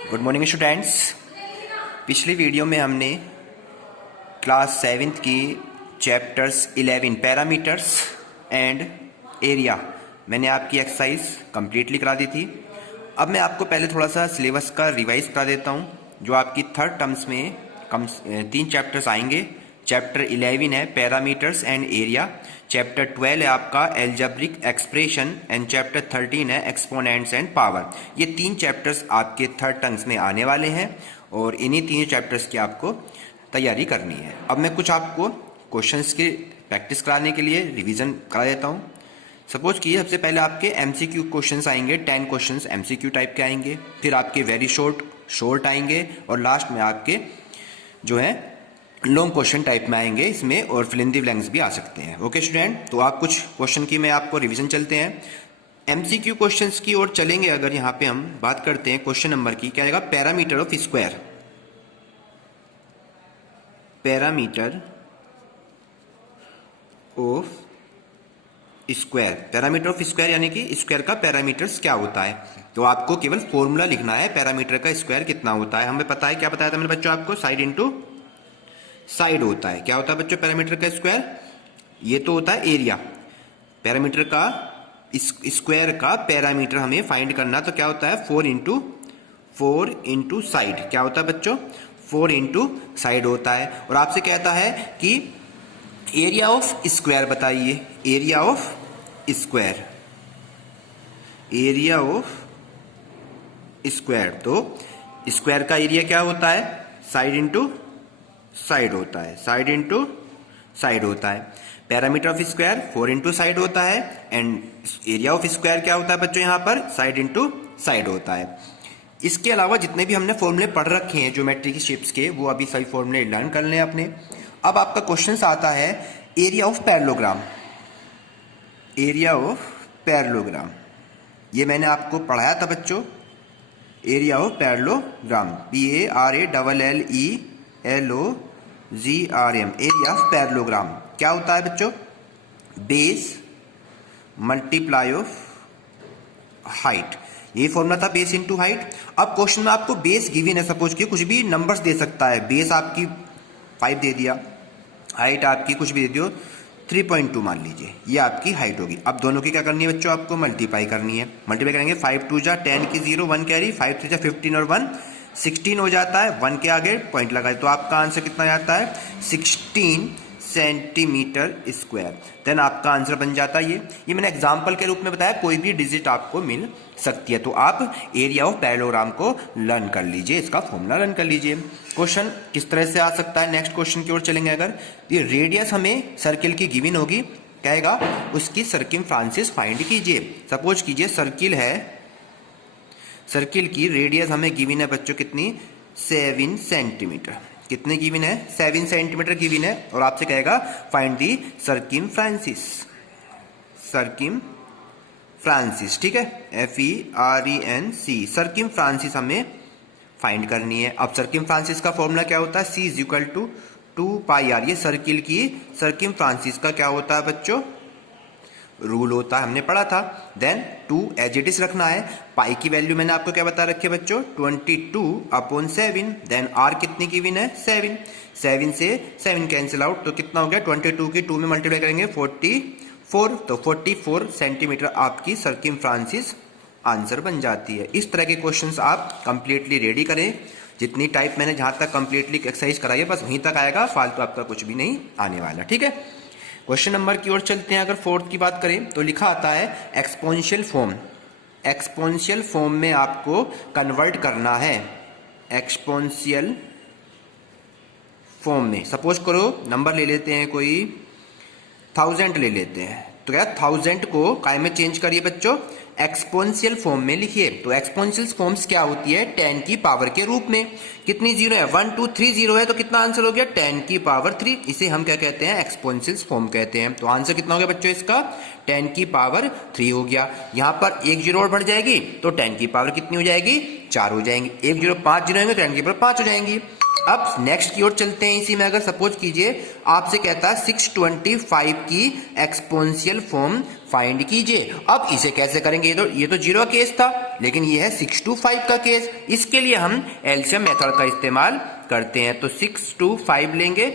Good morning students. पिछली video में हमने क्लास 7th की चैप्टर्स 11 पैरामीटर्स एंड एरिया मैंने आपकी एक्सरसाइज कंप्लीटली करा दी थी। अब मैं आपको पहले थोड़ा सा सिलेबस का रिवाइज करा देता हूँ। जो आपकी थर्ड टर्म्स में तीन चैप्टर्स आएंगे। चैप्टर 11 है पैरामीटर्स एंड एरिया, चैप्टर 12 है आपका एल्जेब्रिक एक्सप्रेशन एंड चैप्टर 13 है एक्सपोनेंट्स एंड पावर। ये तीन चैप्टर्स आपके थर्ड टर्म्स में आने वाले हैं और इन्हीं तीन चैप्टर्स की आपको तैयारी करनी है। अब मैं कुछ आपको क्वेश्चंस की प्रैक्टिस कराने के लिए रिवीजन करा देता हूँ। सपोज कीजिए सबसे पहले आपके एमसीक्यू क्वेश्चंस आएंगे, 10 क्वेश्चंस एमसीक्यू टाइप के आएंगे, फिर आपके वेरी शॉर्ट आएंगे और लास्ट में आपके जो है लॉन्ग क्वेश्चन टाइप में आएंगे इसमें, और फिल इन द ब्लैंक्स भी आ सकते हैं। ओके स्टूडेंट, तो आप कुछ क्वेश्चन की मैं आपको रिवीजन चलते हैं। एमसीक्यू क्वेश्चंस की ओर चलेंगे। अगर यहाँ पे हम बात करते हैं क्वेश्चन नंबर की, क्या आएगा? Parameter of square. Parameter of square, parameter of square यानी कि स्क्वायर का पैरामीटर्स क्या होता है। तो आपको केवल फॉर्मूला लिखना है पैरामीटर का स्क्वायर कितना होता है। हमें पता है, क्या बताया था मेरे बच्चों आपको, साइड इंटू साइड होता है। क्या होता है बच्चों पैरामीटर का स्क्वायर? ये तो होता है एरिया। पैरामीटर का स्क्वायर का पैरामीटर हमें फाइंड करना, तो क्या होता है 4 इंटू साइड। क्या होता है बच्चों? 4 इंटू साइड होता है। और आपसे कहता है कि एरिया ऑफ स्क्वायर बताइए। Area of square, area of square. तो स्क्वायर का एरिया क्या होता है? साइड इंटू साइड होता है, साइड इंटू साइड होता है। Parameter of square 4 into side होता है एंड एरिया ऑफ स्क्वायर क्या होता है बच्चों यहाँ पर? साइड इंटू साइड होता है। इसके अलावा जितने भी हमने फॉर्मूले पढ़ रखे हैं ज्योमेट्री की शेप्स के, वो अभी सभी फॉर्मूले लर्न कर लें अपने। अब आपका क्वेश्चन आता है area of parallelogram. Area of parallelogram ये मैंने आपको पढ़ाया था बच्चों। Area of parallelogram, PARALLELOGRAM, area of parallelogram क्या होता है बच्चों? Base multiply of height. ये फॉर्मूला था बेस इंटू हाइट। अब क्वेश्चन में आपको बेस गिवन है, सपोज कि कुछ भी नंबर्स दे सकता है। बेस आपकी 5 दे दिया, हाइट आपकी कुछ भी दे दियो 3.2 मान लीजिए, ये आपकी हाइट होगी। अब दोनों की क्या करनी है बच्चों? आपको मल्टीप्लाई करनी है। मल्टीप्लाई करेंगे 5 2 जा 10 की 0 1 कैरी, 5 3 जा 15 और 1 16 हो जाता है। 1 के आगे पॉइंट लगाए तो आपका आंसर कितना आता है? 16 सेंटीमीटर स्क्वायर। देन आपका आंसर बन जाता है ये मैंने एग्जांपल के रूप में बताया। कोई भी डिजिट आपको मिल सकती है। तो आप एरिया ऑफ पैरेललोग्राम को लर्न कर लीजिए, इसका फॉर्मूला लर्न कर लीजिए। क्वेश्चन किस तरह से आ सकता है? नेक्स्ट क्वेश्चन की ओर चलेंगे। अगर ये रेडियस हमें सर्किल की गिवन होगी, कहेगा उसकी सर्किमफ्रेंसिस फाइंड कीजिए। सपोज कीजिए सर्किल है, सर्किल की रेडियस हमें गिवन है बच्चों कितनी? 7 सेंटीमीटर। कितने गिवन है? 7 सेंटीमीटर गिवन है। और आपसे कहेगा फाइंड दी सर्किमफ्रेंसिस। सर्किमफ्रेंसिस, ठीक है, FERENC। सर्किमफ्रेंसिस हमें फाइंड करनी है। अब सर्किमफ्रेंसिस का फॉर्मूला क्या होता है? C = 2πr। ये सर्किल की सर्किमफ्रेंसिस का क्या होता है बच्चों? रूल होता है, हमने पढ़ा था। देन 2 एज इट इज रखना है। पाई की वैल्यू मैंने आपको क्या बता रखी है बच्चों? 22/7। देन आर कितनी गिवन है? 7। 7 से 7 कैंसिल आउट, तो कितना हो गया? 22 की 2 में मल्टीप्लाई करेंगे 44। तो 44 सेंटीमीटर आपकी सर्किमफ्रेंसिस आंसर बन जाती है। इस तरह के क्वेश्चंस आप कंप्लीटली रेडी करें। जितनी टाइप मैंने जहां तक कंप्लीटली एक्सरसाइज कराई है बस वहीं तक आएगा, फालतू आपका कुछ भी नहीं आने वाला, ठीक है। क्वेश्चन नंबर की ओर चलते हैं। अगर फोर्थ की बात करें तो लिखा आता है एक्सपोनेंशियल फॉर्म। एक्सपोनेंशियल फॉर्म में आपको कन्वर्ट करना है। एक्सपोनेंशियल फॉर्म में सपोज करो नंबर ले लेते हैं, कोई 1000 ले लेते हैं। तो क्या 1000 को काय में चेंज करिए बच्चों? एक्सपोनेंशियल फॉर्म में लिखिए। तो एक्सपोनेंशियल फॉर्म्स क्या होती है? 10 की पावर के रूप में। कितनी जीरो है? 1 2 3 जीरो है, तो कितना आंसर हो गया? 10 की पावर 3। इसे हम क्या कहते हैं? एक्सपोनेंशियल फॉर्म कहते हैं। तो आंसर कितना हो गया बच्चों इसका? 10 की पावर 3 हो गया। यहां पर एक जीरो और बढ़ जाएगी तो 10 की पावर कितनी हो जाएगी? 4 हो जाएंगी। एक जीरो 5 जीरो होंगे तो 10 की पावर 5 हो जाएंगी। अब नेक्स्ट की ओर चलते हैं। इसी में अगर सपोज कीजिए आपसे कहता है 625 की एक्सपोनेंशियल फॉर्म फाइंड कीजिए। अब इसे कैसे करेंगे, ये तो 0 केस था, लेकिन ये है 6 to 5 का केस। इसके लिए हम एलसीएम मेथड का इस्तेमाल करते हैं। तो 6 to 5 लेंगे,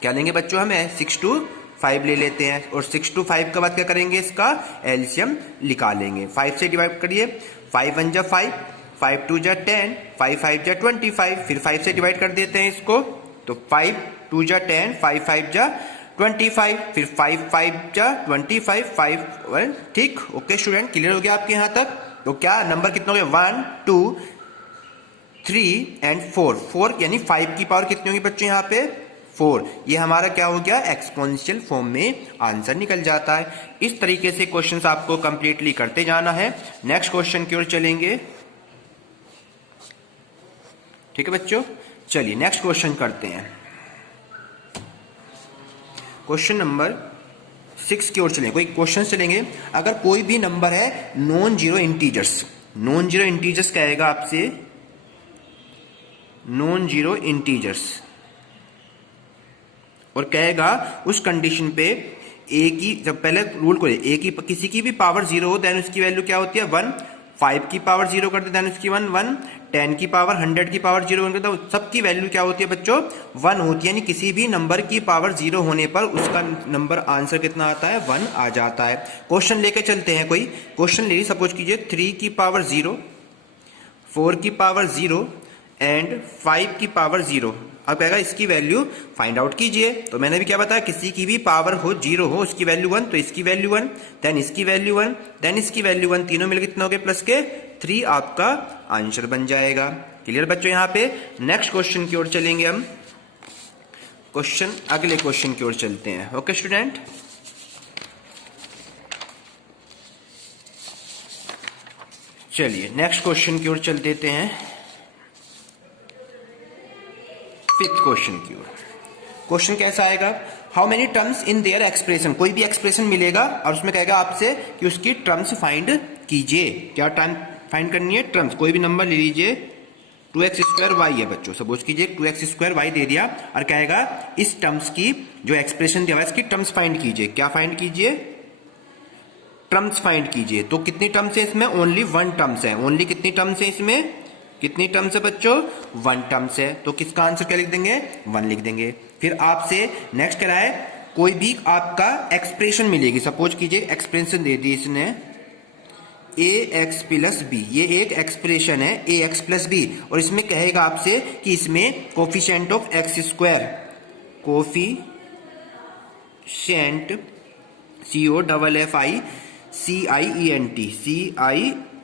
क्या लेंगे बच्चों, हमें 6 to 5 ले लेते हैं, और 6 to 5 के बाद क्या करेंगे, इसका एलसीएम निकालेंगे। 5 से डिवाइड करिए, 5 1 जा 5, 5 2 जा 10, 5 5 जा 25, फिर 5 से डिवाइड कर देते हैं इसको, तो 5 2 जा 10, 5 5 जा 25, फिर 5 5 जा 25, 5 1, ठीक। ओके स्टूडेंट, क्लियर हो गया आपके यहाँ तक। तो क्या नंबर कितने हो गए, 1 2 3 एंड 4, 4 यानी 5 की पावर कितनी होगी बच्चों यहाँ पे, 4। ये हमारा क्या हो गया, एक्सपोनेंशियल फॉर्म में आंसर निकल जाता है। इस तरीके से क्वेश्चंस आपको कंप्लीटली करते जाना है। नेक्स्ट क्वेश्चन की ओर चलेंगे, ठीक है बच्चों। चलिए नेक्स्ट क्वेश्चन करते हैं। क्वेश्चन नंबर 6 की ओर चलेंगे। कोई क्वेश्चन चलेंगे, अगर कोई भी नंबर है non zero integers, non zero integers कहेगा आपसे, नॉन जीरो इंटीजर्स, और कहेगा उस कंडीशन पे ए की, जब पहले रूल को ए की किसी की भी पावर 0 हो देन उसकी वैल्यू क्या होती है 1, 5 की पावर 0 कर दे देन उसकी 1 1, 10 की पावर 100 की पावर 0 कर दे, सबकी वैल्यू क्या होती है बच्चों 1 होती है। यानी किसी भी नंबर की पावर 0 होने पर उसका नंबर आंसर कितना आता है, 1 आ जाता है। क्वेश्चन लेके चलते हैं, कोई क्वेश्चन ले ली, सपोज कीजिए 3 की पावर 0, 4 की पावर 0 एंड 5 की पावर 0। अब कहेगा इसकी वैल्यू फाइंड आउट कीजिए। तो मैंने भी क्या बताया, किसी की भी पावर हो 0 हो, उसकी वैल्यू 1, तो इसकी वैल्यू 1, देन इसकी वैल्यू 1, देन इसकी वैल्यू 1, तीनों मिलकर कितना हो गया प्लस के 3 आपका आंसर बन जाएगा। क्लियर बच्चों यहाँ पे। नेक्स्ट क्वेश्चन की ओर चलेंगे हम, क्वेश्चन अगले क्वेश्चन की ओर चलते हैं। ओके स्टूडेंट, चलिए नेक्स्ट क्वेश्चन की ओर चल देते हैं, फिफ्थ क्वेश्चन की ओर। क्वेश्चन कैसा आएगा, how many terms in their expression, कोई भी एक्सप्रेशन मिलेगा और उसमें कहेगा आपसे कि उसकी टर्म्स फाइंड कीजिए। क्या टर्म फाइंड करनी है, टर्म्स, कोई भी नंबर ले लीजिए, 2x² है बच्चों, सपोज कीजिए 2x² दे दिया और कहेगा इस टर्म्स की जो एक्सप्रेशन दिया हुआ है इसकी टर्म्स फाइंड कीजिए। क्या फाइंड कीजिए, टर्म्स फाइंड कीजिए। तो कितनी टर्म्स है इसमें, ओनली 1 टर्म्स है। ओनली कितनी टर्म्स है इसमें, कितनी टर्म्स है बच्चों, 1 टर्म्स है। तो किसका आंसर क्या लिख देंगे, 1 लिख देंगे। फिर आपसे नेक्स्ट करा है, कोई भी आपका एक्सप्रेशन मिलेगी, सपोज कीजिए एक्सप्रेशन दे दी इसने ax प्लस बी, ये एक एक्सप्रेशन है ax प्लस बी, और इसमें कहेगा आपसे कि इसमें coefficient of x², coefficient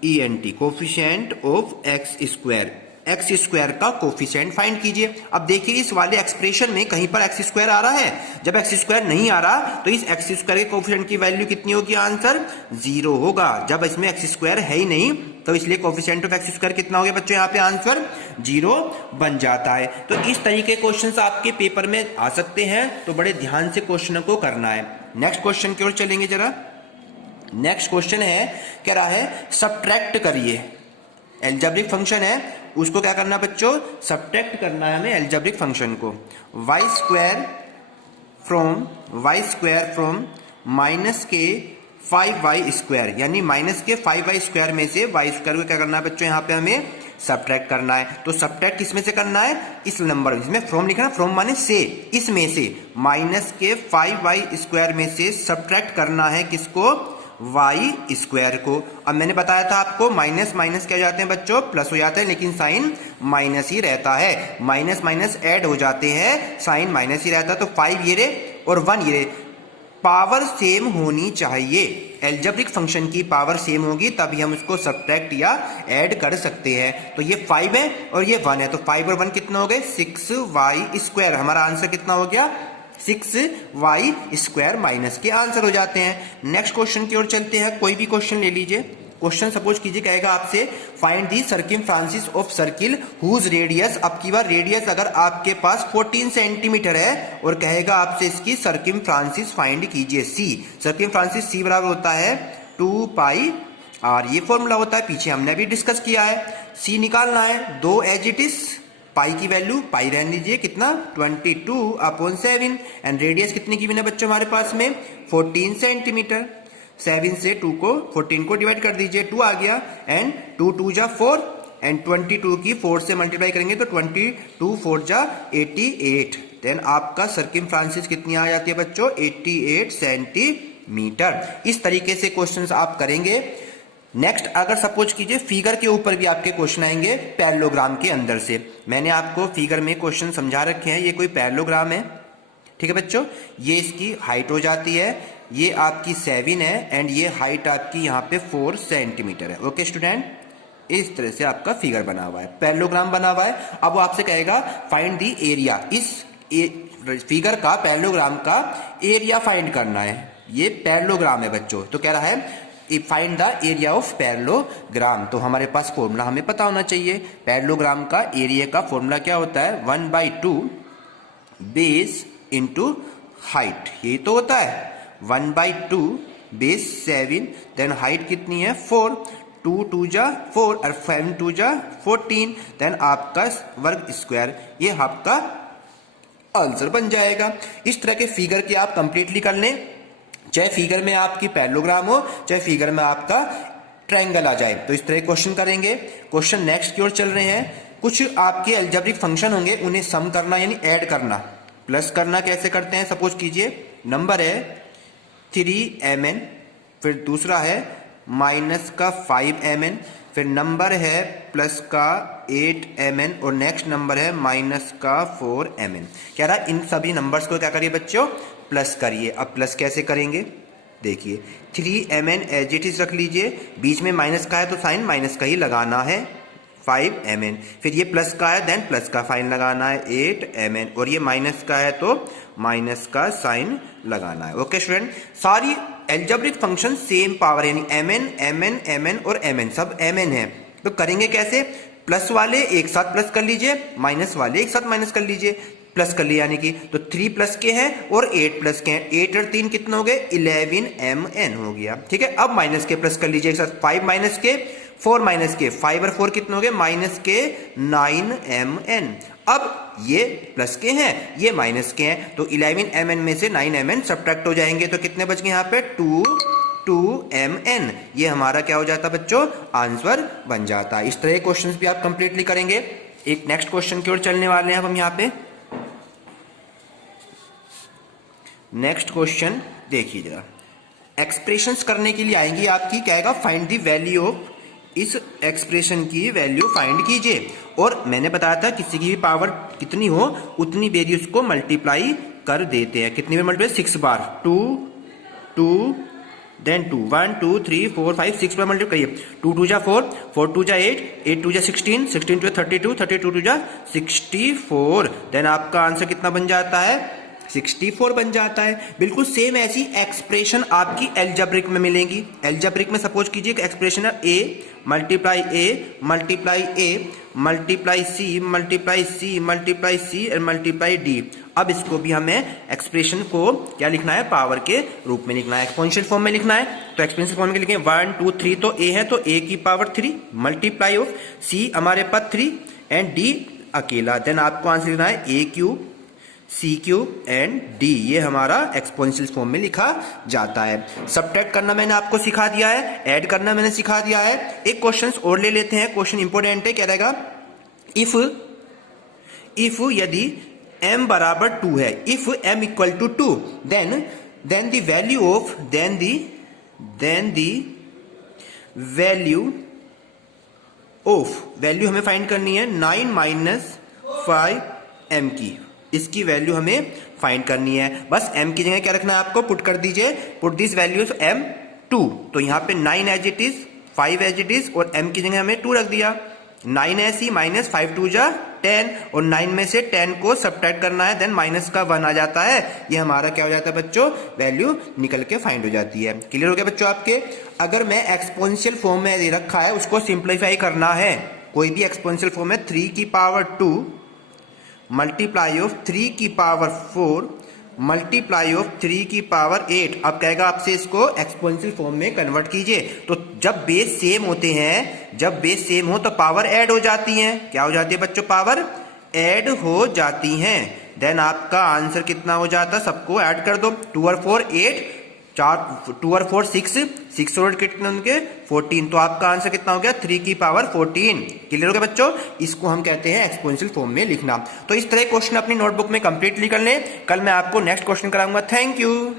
COFFICIENT coefficient of x² का कोफिशिएंट फाइंड कीजिए। अब देखिए इस वाले एक्सप्रेशन में कहीं पर x² आ रहा है, जब x² नहीं आ रहा तो इस x² के कोफिशिएंट की वैल्यू कितनी होगी, आंसर 0 होगा। जब इसमें x² है ही नहीं तो इसलिए कोफिशिएंट ऑफ x² कितना हो गया बच्चों, यहाँ पे आंसर 0 बन जाता है। तो इस तरीके क्वेश्चंस आपके पेपर में आ सकते हैं, तो बड़े ध्यान से क्वेश्चन को करना है। नेक्स्ट क्वेश्चन की ओर चलेंगे जरा। नेक्स्ट क्वेश्चन है, कह रहा है सब्ट्रैक्ट करिए, एल्जेब्रिक फंक्शन है उसको क्या करना बच्चों, सब्ट्रैक्ट करना है हमें एल्जेब्रिक फंक्शन को। y² फ्रॉम माइनस के 5y², यानी माइनस के 5y² में से y² को क्या करना है बच्चों, यहाँ पे हमें सब्ट्रैक्ट करना है। तो सब्ट्रैक्ट किसमें से करना है, इस नंबर में, इसमें फ्रॉम लिखना, फ्रॉम माने से, इसमें से माइनस के 5y² में से सब्ट्रैक्ट करना है किसको, y² को। अब मैंने बताया था आपको माइनस माइनस क्या जाते हैं बच्चों, प्लस हो जाते हैं, लेकिन साइन माइनस ही रहता है। माइनस माइनस ऐड हो जाते हैं, साइन माइनस ही रहता है। तो 5 ये रे और 1 ये रे, पावर सेम होनी चाहिए। एल्जेब्रिक फंक्शन की पावर सेम होगी तभी हम उसको सब्ट्रैक्ट या ऐड कर सकते हैं। तो ये 5 है और ये 1 है, तो 5 और 1 कितना हो गए, 6y²। हमारा आंसर कितना हो गया, 6y² माइनस के आंसर हो जाते हैं। नेक्स्ट क्वेश्चन की ओर चलते हैं, कोई भी क्वेश्चन ले लीजिए। क्वेश्चन सपोज कीजिए कहेगा आपसे find the circumference of circle whose radius, अब की बार रेडियस अगर आपके पास 14 सेंटीमीटर है और कहेगा आपसे इसकी सर्किमफ्रांसिस फाइंड कीजिए। सी सर्किमफ्रांसिस सी बराबर होता है 2πr, ये फॉर्मूला होता है, पीछे हमने भी डिस्कस किया है। सी निकालना है, 2 एज इट इज, पाई की वैल्यू पाई रहने दीजिए, कितना 22/7, एंड रेडियस कितनी की है बच्चों हमारे पास में 14 सेंटीमीटर। 7 से 2 को 14 को डिवाइड कर दीजिए, 2 आ गया, एंड 2 2 जा 4 एंड 22 की 4 से मल्टीप्लाई करेंगे तो 22 4 जा 88। देन आपका सर्कमफ्रेंस कितनी आ जाती है बच्चों, 88 सेंटीमीटर। इस तरीके से क्वेश्चंस आप करेंगे। नेक्स्ट अगर सपोज कीजिए फिगर के ऊपर भी आपके क्वेश्चन आएंगे पैरेललोग्राम के अंदर से। मैंने आपको फिगर में क्वेश्चन समझा रखे हैं, ये कोई पैरेललोग्राम है, ठीक है बच्चों। ये इसकी हाइट हो जाती है, ये आपकी 7 है एंड ये हाइट आपकी यहाँ पे 4 सेंटीमीटर है। ओके स्टूडेंट, इस तरह से आपका फिगर बना हुआ है, पैरेललोग्राम बना हुआ है। अब वो आपसे कहेगा फाइंड द एरिया, इस फिगर का पैरेललोग्राम का एरिया फाइंड करना है। ये पैरेललोग्राम है बच्चों, तो कह रहा है find the area of parallelogram. तो हमारे पास फॉर्मूला हमें पता होना चाहिए। पैरेललोग्राम का एरिया का फॉर्मूला क्या होता है, 1/2 बेस इंटू हाइट, यही तो होता है। 1/2 बेस 7, देन हाइट कितनी है 4, 2 2 जा 4 और 7 2 जा 14, देन आपका वर्ग स्क्वायर, ये आपका आंसर बन जाएगा। इस तरह के फिगर की आप कंप्लीटली कर लें, चाहे फिगर में आपकी पैरेललोग्राम हो चाहे फिगर में आपका ट्रायंगल आ जाए। तो इस तरह क्वेश्चन करेंगे। क्वेश्चन नेक्स्ट की ओर चल रहे हैं। कुछ आपके अलजेब्रिक फंक्शन होंगे, उन्हें सम करना यानी ऐड करना, प्लस करना कैसे करते हैं। सपोज कीजिए नंबर है 3mn, फिर दूसरा है माइनस का 5mn, फिर नंबर है प्लस का 8mn और नेक्स्ट नंबर है माइनस का 4mn। कह रहा है इन सभी नंबर्स को क्या करिए बच्चों, प्लस करिए। अब प्लस कैसे करेंगे देखिए, 3mn एज इट इज रख लीजिए, बीच में माइनस का है तो साइन माइनस का ही लगाना है, 5mn, फिर ये प्लस का है देन प्लस का साइन लगाना है 8mn, और ये माइनस का है तो माइनस का साइन लगाना है। ओके स्टूडेंट, सारी एल्जेब्रिक फंक्शन सेम पावर यानी mn mn mn और mn सब mn है। तो करेंगे कैसे, प्लस वाले एक साथ प्लस कर लीजिए, माइनस वाले एक साथ माइनस कर लीजिए, प्लस कर लिया यानी कि तो 3 प्लस के हैं और 8 प्लस के हैं, 8 और 3 कितना हो गए 11mn हो गया। ठीक है, अब माइनस के प्लस कर लीजिए एक साथ, 5 माइनस के 4 माइनस के 5 और 4 कितने हो गए माइनस के 9mn। अब ये प्लस के हैं ये माइनस के हैं, तो 11mn में से 9mn सब्ट्रैक्ट हो जाएंगे, तो कितने बच गए यहाँ पे 2mn। ये हमारा क्या हो जाता है बच्चों, आंसर बन जाता है। इस तरह क्वेश्चंस भी आप कंप्लीटली करेंगे। एक नेक्स्ट क्वेश्चन की ओर चलने वाले हैं अब हम यहाँ पे। नेक्स्ट क्वेश्चन देखिए जरा, एक्सप्रेशंस करने के लिए आएंगी आपकी, क्या आएगा फाइंड द वैल्यू ऑफ, इस एक्सप्रेशन की वैल्यू फाइंड कीजिए। और मैंने बताया था किसी की भी पावर कितनी हो उतनी बार उसको मल्टीप्लाई कर देते हैं। कितनी बार मल्टीप्लाई, 6 बार, 2 2 देन 2 1 2 3 4 5 6 बार मल्टीप्लाई करिए, 2 2 जा 4 4 2 जा 8 8 2 जा 16 16 2 32 32 2 जा 64, देन आपका आंसर कितना बन जाता है 64 बन जाता है। बिल्कुल सेम ऐसी एक्सप्रेशन आपकी एल्जेब्रिक में मिलेगी। एल्जेब्रिक में सपोज कीजिए कि एक्सप्रेशन है a multiply a multiply a multiply c multiply c multiply c और मल्टीप्लाई d। अब इसको भी हमें एक्सप्रेशन को क्या लिखना है, पावर के रूप में लिखना है, एक्सपोनेंशियल फॉर्म में लिखना है। तो एक्सपोनेंशियल फॉर्म में लिखेंगे 1 2 3, तो a है तो a की पावर 3 मल्टीप्लाई ऑफ c हमारे पास 3 एंड d अकेला, देन आपको आंसर लिखना है a cube C cube and D. ये हमारा एक्सपोनेंशियल फॉर्म में लिखा जाता है। सबट्रैक्ट करना मैंने आपको सिखा दिया है, ऐड करना मैंने सिखा दिया है। एक क्वेश्चन और ले लेते हैं, क्वेश्चन इंपोर्टेंट है, क्या रहेगा, इफ यदि m बराबर 2 है, if m equal to 2 then the value of then the value of, value हमें फाइंड करनी है 9 माइनस 5m की, इसकी वैल्यू हमें फाइंड करनी है। बस m की जगह क्या रखना है आपको, पुट कर दीजिए, पुट दिस वैल्यूज m2, तो यहाँ पे 9 as it is 5 as it is और m की जगह हमें 2 रख दिया, 9 ऐसी माइनस 5 2 जा 10 और 9 में से 10 को सब्ट्रैक्ट करना है, देन माइनस का 1 आ जाता है। ये हमारा क्या हो जाता है बच्चों, वैल्यू निकल के फाइंड हो जाती है। क्लियर हो गया बच्चों आपके। अगर मैं एक्सपोनेंशियल फॉर्म में दे रखा है उसको सिंप्लीफाई करना है, कोई भी एक्सपोनेंशियल फॉर्म है 3 की पावर 2 मल्टीप्लाई ऑफ 3 की पावर 4 मल्टीप्लाई ऑफ 3 की पावर 8। अब कहेगा आपसे इसको एक्सपोनेंशियल फॉर्म में कन्वर्ट कीजिए। तो जब बेस सेम होते हैं, जब बेस सेम हो तो पावर ऐड हो जाती हैं। क्या हो जाती है बच्चों, पावर ऐड हो जाती हैं। देन आपका आंसर कितना हो जाता है, सबको ऐड कर दो, 2 और 4 8 4 2 और 4 6 और कितने उनके 14, तो आपका आंसर कितना हो गया 3 की पावर 14। क्लियर हो गया बच्चों, इसको हम कहते हैं एक्सपोनेंशियल फॉर्म में लिखना। तो इस तरह क्वेश्चन अपनी नोटबुक में कंप्लीटली कर लें, कल मैं आपको नेक्स्ट क्वेश्चन कराऊंगा। Thank you.